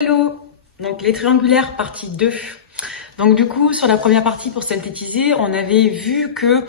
Hello, donc les triangulaires partie 2. Donc du coup, sur la première partie, pour synthétiser, on avait vu que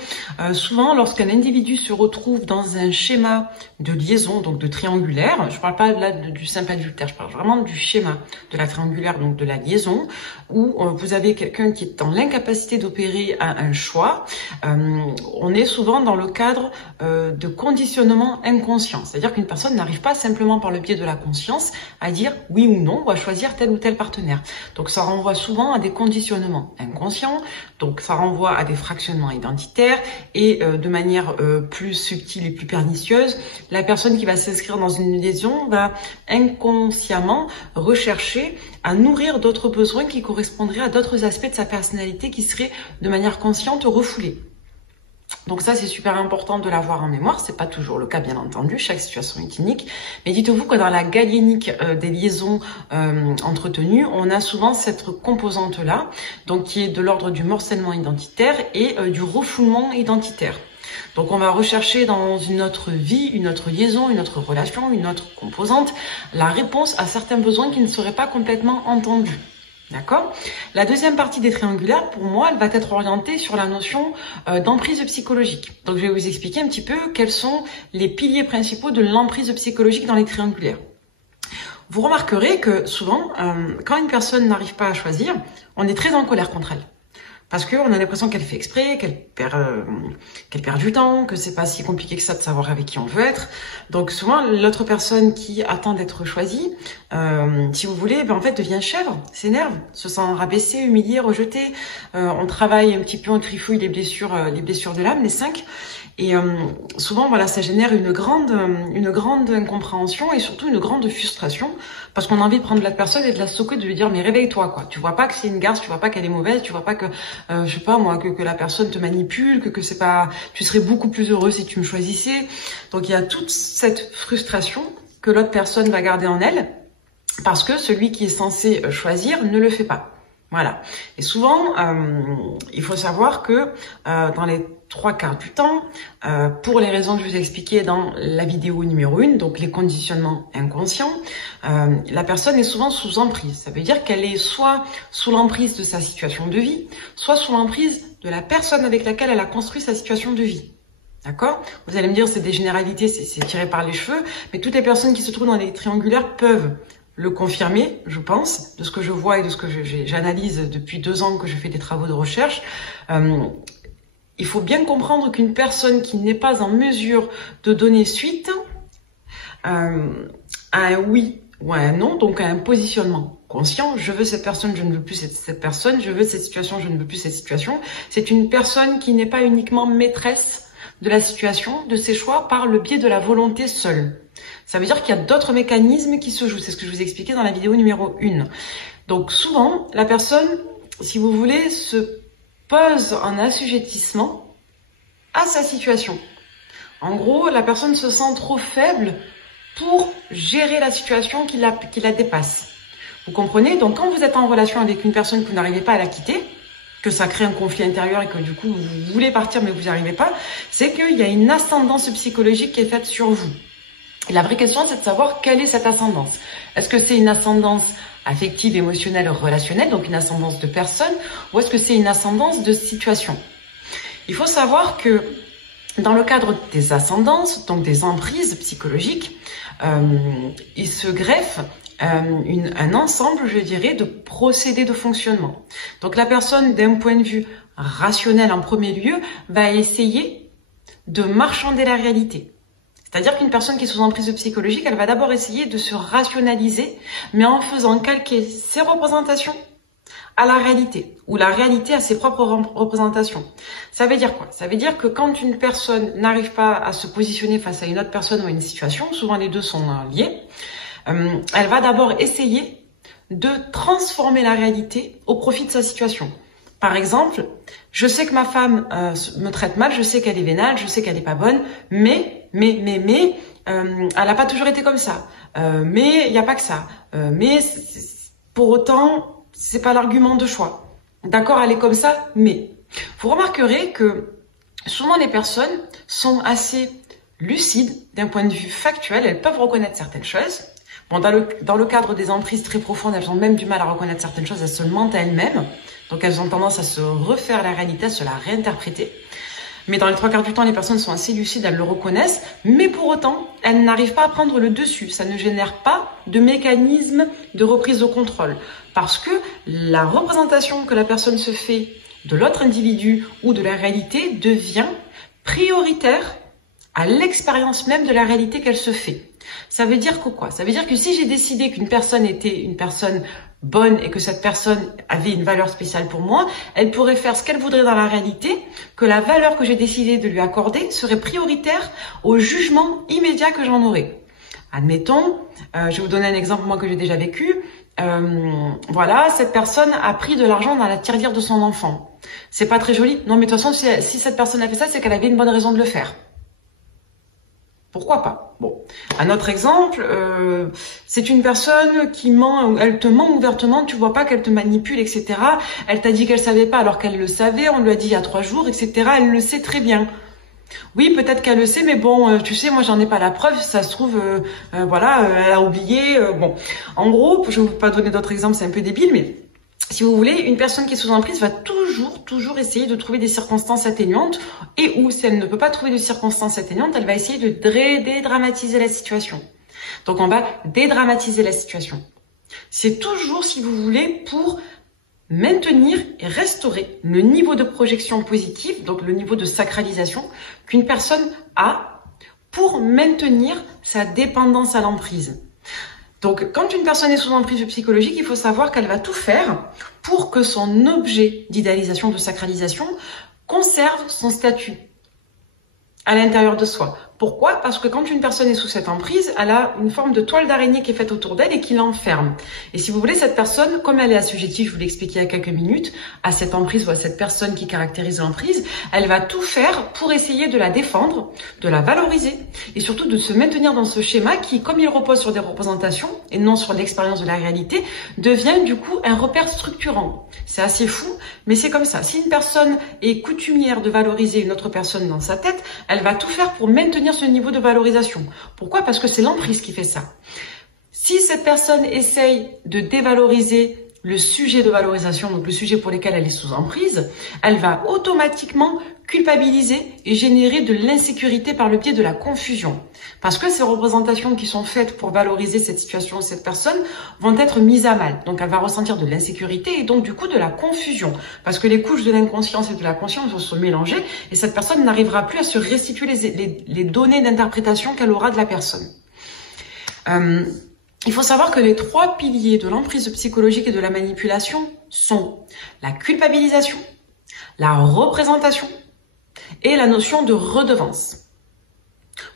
souvent, lorsqu'un individu se retrouve dans un schéma de liaison, donc de triangulaire, je ne parle pas là du simple adultère, je parle vraiment du schéma de la triangulaire, donc de la liaison, où vous avez quelqu'un qui est dans l'incapacité d'opérer un choix, on est souvent dans le cadre de conditionnement inconscient. C'est-à-dire qu'une personne n'arrive pas simplement par le biais de la conscience à dire oui ou non, on va choisir tel ou tel partenaire. Donc ça renvoie souvent à des conditionnements inconscients, donc ça renvoie à des fractionnements identitaires et de manière plus subtile et plus pernicieuse, la personne qui va s'inscrire dans une liaison va inconsciemment rechercher à nourrir d'autres besoins qui correspondraient à d'autres aspects de sa personnalité qui seraient de manière consciente refoulés. Donc ça, c'est super important de l'avoir en mémoire. C'est pas toujours le cas, bien entendu. Chaque situation est unique. Mais dites-vous que dans la galénique des liaisons entretenues, on a souvent cette composante-là, donc qui est de l'ordre du morcellement identitaire et du refoulement identitaire. Donc on va rechercher dans une autre vie, une autre liaison, une autre relation, une autre composante, la réponse à certains besoins qui ne seraient pas complètement entendus. D'accord? La deuxième partie des triangulaires, pour moi, elle va être orientée sur la notion d'emprise psychologique. Donc, je vais vous expliquer un petit peu quels sont les piliers principaux de l'emprise psychologique dans les triangulaires. Vous remarquerez que souvent, quand une personne n'arrive pas à choisir, on est très en colère contre elle. Parce qu'on a l'impression qu'elle fait exprès, qu'elle perd du temps, que c'est pas si compliqué que ça de savoir avec qui on veut être. Donc souvent, l'autre personne qui attend d'être choisie, si vous voulez, en fait devient chèvre, s'énerve, se sent rabaissé, humilié, rejeté. On travaille un petit peu, on trifouille les blessures de l'âme, les 5. Et souvent, voilà, ça génère une grande incompréhension et surtout une grande frustration parce qu'on a envie de prendre la personne et de la secouer, de lui dire mais réveille-toi quoi. Tu vois pas que c'est une garce, tu vois pas qu'elle est mauvaise, tu vois pas que je sais pas moi que la personne te manipule, que c'est pas, tu serais beaucoup plus heureux si tu me choisissais. Donc il y a toute cette frustration que l'autre personne va garder en elle parce que celui qui est censé choisir ne le fait pas. Voilà. Et souvent, il faut savoir que dans les 3/4 du temps, pour les raisons que je vous ai expliquées dans la vidéo numéro 1, donc les conditionnements inconscients, la personne est souvent sous emprise. Ça veut dire qu'elle est soit sous l'emprise de sa situation de vie, soit sous l'emprise de la personne avec laquelle elle a construit sa situation de vie. D'accord? Vous allez me dire, c'est des généralités, c'est tiré par les cheveux, mais toutes les personnes qui se trouvent dans les triangulaires peuvent le confirmer, je pense, de ce que je vois et de ce que j'analyse depuis 2 ans que je fais des travaux de recherche. Il faut bien comprendre qu'une personne qui n'est pas en mesure de donner suite à un oui ou à un non, donc à un positionnement conscient, je veux cette personne, je ne veux plus cette personne, je veux cette situation, je ne veux plus cette situation, c'est une personne qui n'est pas uniquement maîtresse de la situation, de ses choix, par le biais de la volonté seule. Ça veut dire qu'il y a d'autres mécanismes qui se jouent. C'est ce que je vous ai expliqué dans la vidéo numéro 1. Donc souvent, la personne, si vous voulez, se pose en assujettissement à sa situation. En gros, la personne se sent trop faible pour gérer la situation qui la dépasse. Vous comprenez? Donc quand vous êtes en relation avec une personne que vous n'arrivez pas à la quitter, que ça crée un conflit intérieur et que du coup vous voulez partir mais vous n'y arrivez pas, c'est qu'il y a une ascendance psychologique qui est faite sur vous. Et la vraie question, c'est de savoir quelle est cette ascendance. Est-ce que c'est une ascendance affective, émotionnelle, relationnelle, donc une ascendance de personne, ou est-ce que c'est une ascendance de situation? Il faut savoir que dans le cadre des ascendances, donc des emprises psychologiques, il se greffe un ensemble, je dirais, de procédés de fonctionnement. Donc la personne, d'un point de vue rationnel en premier lieu, va essayer de marchander la réalité. C'est-à-dire qu'une personne qui est sous emprise psychologique, elle va d'abord essayer de se rationaliser, mais en faisant calquer ses représentations à la réalité, ou la réalité à ses propres représentations. Ça veut dire quoi? Ça veut dire que quand une personne n'arrive pas à se positionner face à une autre personne ou à une situation, souvent les deux sont liés, elle va d'abord essayer de transformer la réalité au profit de sa situation. Par exemple, je sais que ma femme me traite mal, je sais qu'elle est vénale, je sais qu'elle n'est pas bonne, mais, elle n'a pas toujours été comme ça. Mais il n'y a pas que ça. Mais pour autant, c'est pas l'argument de choix. D'accord, elle est comme ça, mais. Vous remarquerez que souvent les personnes sont assez lucides d'un point de vue factuel, elles peuvent reconnaître certaines choses. Bon, dans le cadre des emprises très profondes, elles ont même du mal à reconnaître certaines choses, elles se mentent à elles-mêmes. Donc elles ont tendance à se refaire la réalité, à se la réinterpréter. Mais dans les 3/4 du temps, les personnes sont assez lucides, elles le reconnaissent. Mais pour autant, elles n'arrivent pas à prendre le dessus. Ça ne génère pas de mécanisme de reprise au contrôle. Parce que la représentation que la personne se fait de l'autre individu ou de la réalité devient prioritaire à l'expérience même de la réalité qu'elle se fait. Ça veut dire que quoi? Ça veut dire que si j'ai décidé qu'une personne était une personne bonne et que cette personne avait une valeur spéciale pour moi, elle pourrait faire ce qu'elle voudrait dans la réalité, que la valeur que j'ai décidé de lui accorder serait prioritaire au jugement immédiat que j'en aurais. Admettons, je vais vous donner un exemple moi que j'ai déjà vécu. Voilà, cette personne a pris de l'argent dans la tirelire de son enfant. C'est pas très joli. Non, mais de toute façon, si cette personne a fait ça, c'est qu'elle avait une bonne raison de le faire. Pourquoi pas? Bon, un autre exemple, c'est une personne qui ment, elle te ment ouvertement, tu vois pas qu'elle te manipule, etc. Elle t'a dit qu'elle savait pas alors qu'elle le savait, on lui a dit il y a 3 jours, etc. Elle le sait très bien. Oui, peut-être qu'elle le sait, mais bon, tu sais, moi j'en ai pas la preuve, ça se trouve, voilà, elle a oublié. Bon, en gros, je vais vous pas donner d'autres exemples, c'est un peu débile, mais si vous voulez, une personne qui est sous emprise va toujours essayer de trouver des circonstances atténuantes et ou si elle ne peut pas trouver de circonstances atténuantes, elle va essayer de dédramatiser la situation. Donc on va dédramatiser la situation. C'est toujours, si vous voulez, pour maintenir et restaurer le niveau de projection positive, donc le niveau de sacralisation qu'une personne a pour maintenir sa dépendance à l'emprise. Donc, quand une personne est sous emprise psychologique, il faut savoir qu'elle va tout faire pour que son objet d'idéalisation, de sacralisation, conserve son statut à l'intérieur de soi. Pourquoi? Parce que quand une personne est sous cette emprise, elle a une forme de toile d'araignée qui est faite autour d'elle et qui l'enferme. Et si vous voulez, cette personne, comme elle est assujettie, je vous l'ai expliqué il y a quelques minutes, à cette emprise ou à cette personne qui caractérise l'emprise, elle va tout faire pour essayer de la défendre, de la valoriser et surtout de se maintenir dans ce schéma qui, comme il repose sur des représentations et non sur l'expérience de la réalité, devient du coup un repère structurant. C'est assez fou, mais c'est comme ça. Si une personne est coutumière de valoriser une autre personne dans sa tête, elle va tout faire pour maintenir ce niveau de valorisation. Pourquoi? Parce que c'est l'emprise qui fait ça. Si cette personne essaye de dévaloriser le sujet de valorisation, donc le sujet pour lequel elle est sous emprise, elle va automatiquement culpabiliser et générer de l'insécurité par le biais de la confusion. Parce que ces représentations qui sont faites pour valoriser cette situation, cette personne, vont être mises à mal. Donc elle va ressentir de l'insécurité et donc du coup de la confusion. Parce que les couches de l'inconscience et de la conscience vont se mélanger et cette personne n'arrivera plus à se restituer les données d'interprétation qu'elle aura de la personne. Il faut savoir que les 3 piliers de l'emprise psychologique et de la manipulation sont la culpabilisation, la représentation et la notion de redevance.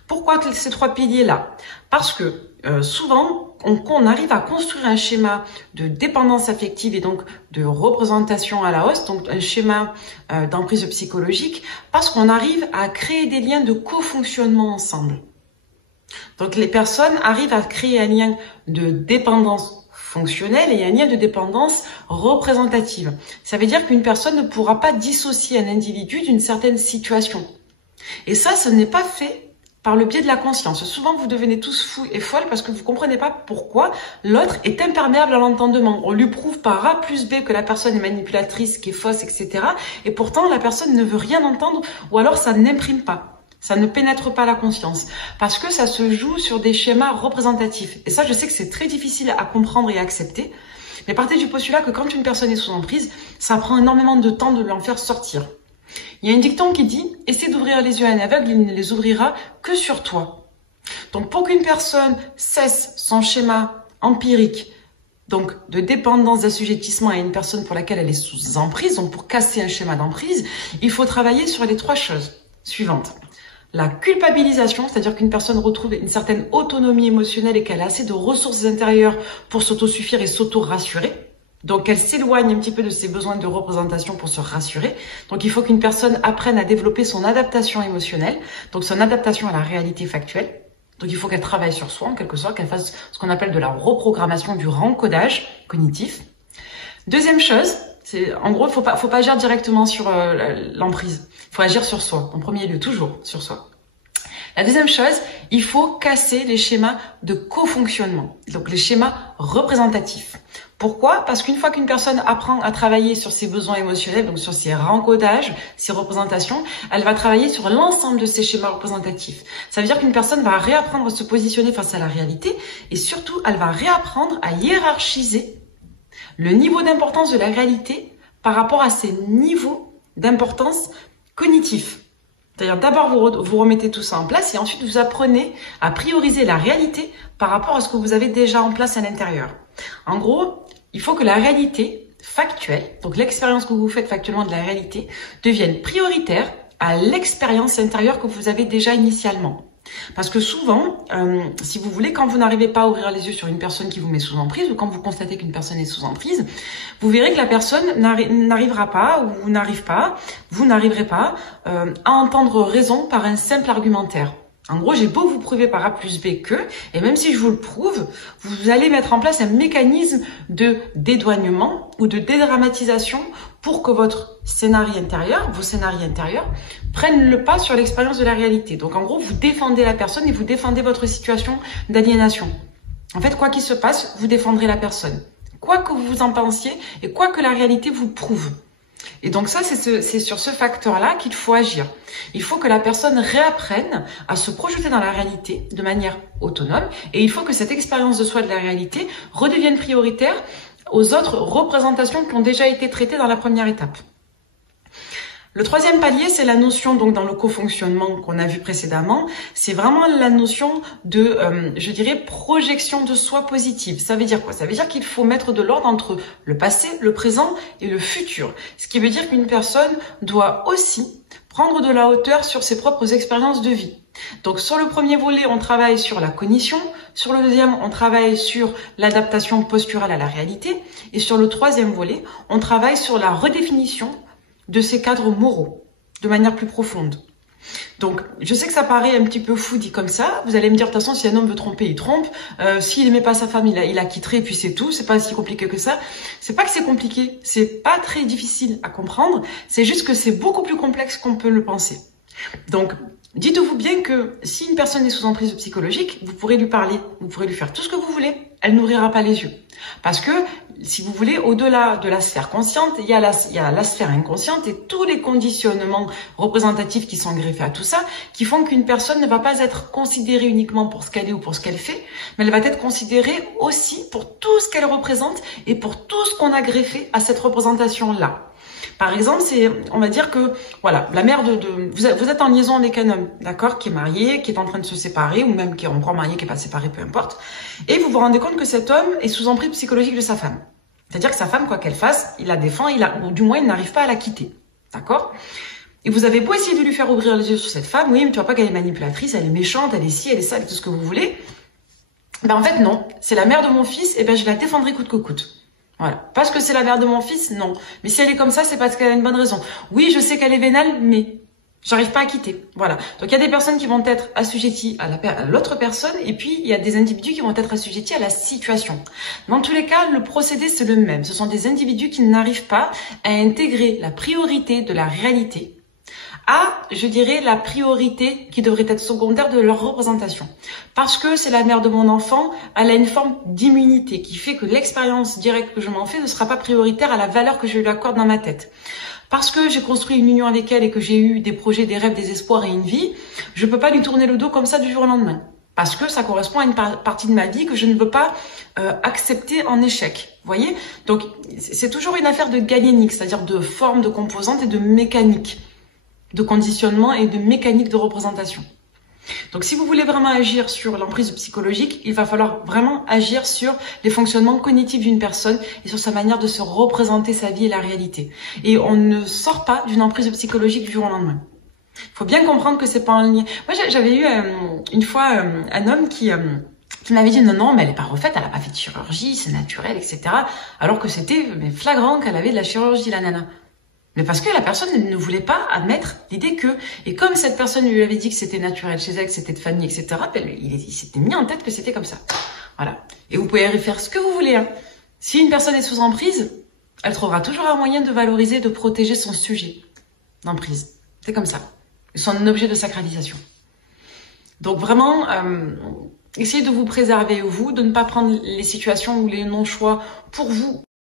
Pourquoi ces 3 piliers-là? Parce que souvent, on arrive à construire un schéma de dépendance affective et donc de représentation à la hausse, donc un schéma d'emprise psychologique, parce qu'on arrive à créer des liens de co-fonctionnement ensemble. Donc les personnes arrivent à créer un lien de dépendance fonctionnelle et un lien de dépendance représentative. Ça veut dire qu'une personne ne pourra pas dissocier un individu d'une certaine situation. Et ça, ce n'est pas fait par le biais de la conscience. Souvent, vous devenez tous fous et folles parce que vous ne comprenez pas pourquoi l'autre est imperméable à l'entendement. On lui prouve par A plus B que la personne est manipulatrice, qui est fausse, etc. Et pourtant, la personne ne veut rien entendre ou alors ça n'imprime pas. Ça ne pénètre pas la conscience parce que ça se joue sur des schémas représentatifs. Et ça, je sais que c'est très difficile à comprendre et à accepter. Mais partez du postulat que quand une personne est sous emprise, ça prend énormément de temps de l'en faire sortir. Il y a un dicton qui dit « Essaie d'ouvrir les yeux à un aveugle, il ne les ouvrira que sur toi ». Donc pour qu'une personne cesse son schéma empirique, donc de dépendance d'assujettissement à une personne pour laquelle elle est sous emprise, donc pour casser un schéma d'emprise, il faut travailler sur les 3 choses suivantes. La culpabilisation, c'est-à-dire qu'une personne retrouve une certaine autonomie émotionnelle et qu'elle a assez de ressources intérieures pour s'autosuffire et s'auto-rassurer. Donc, elle s'éloigne un petit peu de ses besoins de représentation pour se rassurer. Donc, il faut qu'une personne apprenne à développer son adaptation émotionnelle, donc son adaptation à la réalité factuelle. Donc, il faut qu'elle travaille sur soi, en quelque sorte, qu'elle fasse ce qu'on appelle de la reprogrammation, du rencodage cognitif. Deuxième chose, c'est en gros, faut pas agir directement sur l'emprise. Il faut agir sur soi, en premier lieu, toujours sur soi. La deuxième chose, il faut casser les schémas de co-fonctionnement, donc les schémas représentatifs. Pourquoi? Parce qu'une fois qu'une personne apprend à travailler sur ses besoins émotionnels, donc sur ses rencodages, ses représentations, elle va travailler sur l'ensemble de ces schémas représentatifs. Ça veut dire qu'une personne va réapprendre à se positionner face à la réalité et surtout, elle va réapprendre à hiérarchiser le niveau d'importance de la réalité par rapport à ses niveaux d'importance cognitifs. C'est-à-dire d'abord vous remettez tout ça en place et ensuite vous apprenez à prioriser la réalité par rapport à ce que vous avez déjà en place à l'intérieur. En gros, il faut que la réalité factuelle, donc l'expérience que vous faites factuellement de la réalité, devienne prioritaire à l'expérience intérieure que vous avez déjà initialement. Parce que souvent, si vous voulez, quand vous n'arrivez pas à ouvrir les yeux sur une personne qui vous met sous emprise ou quand vous constatez qu'une personne est sous emprise, vous verrez que la personne n'arrivera pas ou vous n'arriverez pas à entendre raison par un simple argumentaire. En gros, j'ai beau vous prouver par A plus B que, et même si je vous le prouve, vous allez mettre en place un mécanisme de dédouanement ou de dédramatisation pour que votre scénario intérieur, vos scénarios intérieurs, prennent le pas sur l'expérience de la réalité. Donc en gros, vous défendez la personne et vous défendez votre situation d'aliénation. En fait, quoi qu'il se passe, vous défendrez la personne. Quoi que vous en pensiez et quoi que la réalité vous prouve. Et donc ça, c'est sur ce facteur-là qu'il faut agir. Il faut que la personne réapprenne à se projeter dans la réalité de manière autonome et il faut que cette expérience de soi de la réalité redevienne prioritaire aux autres représentations qui ont déjà été traitées dans la première étape. Le troisième palier, c'est la notion, donc dans le cofonctionnement qu'on a vu précédemment, c'est vraiment la notion de, je dirais, projection de soi positive. Ça veut dire quoi? Ça veut dire qu'il faut mettre de l'ordre entre le passé, le présent et le futur. Ce qui veut dire qu'une personne doit aussi prendre de la hauteur sur ses propres expériences de vie. Donc sur le premier volet, on travaille sur la cognition, sur le deuxième, on travaille sur l'adaptation posturale à la réalité, et sur le troisième volet, on travaille sur la redéfinition de ces cadres moraux, de manière plus profonde. Donc, je sais que ça paraît un petit peu fou dit comme ça. Vous allez me dire, de toute façon, si un homme veut tromper, il trompe. S'il n'aimait pas sa femme, il la quitterait et puis c'est tout. C'est pas si compliqué que ça. C'est pas que c'est compliqué. C'est pas très difficile à comprendre. C'est juste que c'est beaucoup plus complexe qu'on peut le penser. Donc, dites-vous bien que si une personne est sous emprise psychologique, vous pourrez lui parler, vous pourrez lui faire tout ce que vous voulez. Elle n'ouvrira pas les yeux. Parce que, si vous voulez, au-delà de la sphère consciente, il y a la sphère inconsciente et tous les conditionnements représentatifs qui sont greffés à tout ça, qui font qu'une personne ne va pas être considérée uniquement pour ce qu'elle est ou pour ce qu'elle fait, mais elle va être considérée aussi pour tout ce qu'elle représente et pour tout ce qu'on a greffé à cette représentation-là. Par exemple, on va dire que, voilà, la mère vous êtes en liaison avec un homme, d'accord, qui est marié, qui est en train de se séparer, ou même qui est encore marié, qui n'est pas séparé, peu importe, et vous vous rendez compte que cet homme est sous emprise psychologique de sa femme. C'est-à-dire que sa femme, quoi qu'elle fasse, il la défend, ou du moins il n'arrive pas à la quitter, d'accord? Et vous avez beau essayer de lui faire ouvrir les yeux sur cette femme, oui, mais tu vois pas qu'elle est manipulatrice, elle est méchante, elle est ci, elle est ça, elle est tout ce que vous voulez. Ben en fait, non, c'est la mère de mon fils, et ben je la défendrai coûte que coûte. Voilà. Parce que c'est la mère de mon fils, non. Mais si elle est comme ça, c'est parce qu'elle a une bonne raison. Oui, je sais qu'elle est vénale, mais j'arrive pas à quitter. Voilà. Donc il y a des personnes qui vont être assujetties à l'autre personne, et puis il y a des individus qui vont être assujettis à la situation. Dans tous les cas, le procédé c'est le même. Ce sont des individus qui n'arrivent pas à intégrer la priorité de la réalité à, je dirais, la priorité qui devrait être secondaire de leur représentation. Parce que c'est la mère de mon enfant, elle a une forme d'immunité qui fait que l'expérience directe que je m'en fais ne sera pas prioritaire à la valeur que je lui accorde dans ma tête. Parce que j'ai construit une union avec elle et que j'ai eu des projets, des rêves, des espoirs et une vie, je peux pas lui tourner le dos comme ça du jour au lendemain. Parce que ça correspond à une partie de ma vie que je ne veux pas accepter en échec. Vous voyez? Donc, c'est toujours une affaire de galénique, c'est-à-dire de forme, de composante et de mécanique, de conditionnement et de mécanique de représentation. Donc si vous voulez vraiment agir sur l'emprise psychologique, il va falloir vraiment agir sur les fonctionnements cognitifs d'une personne et sur sa manière de se représenter sa vie et la réalité. Et on ne sort pas d'une emprise psychologique du jour au lendemain. Il faut bien comprendre que c'est pas en lien. Moi j'avais eu une fois un homme qui m'avait dit non mais elle est pas refaite, elle a pas fait de chirurgie, c'est naturel, etc. Alors que c'était flagrant qu'elle avait de la chirurgie, la nana. Mais parce que la personne ne voulait pas admettre l'idée que, et comme cette personne lui avait dit que c'était naturel chez elle, que c'était de famille, etc., il s'était mis en tête que c'était comme ça. Voilà. Et vous pouvez faire ce que vous voulez. Hein. Si une personne est sous emprise, elle trouvera toujours un moyen de valoriser, de protéger son sujet d'emprise. C'est comme ça. Son objet de sacralisation. Donc vraiment, essayez de vous préserver vous, de ne pas prendre les situations ou les non-choix pour vous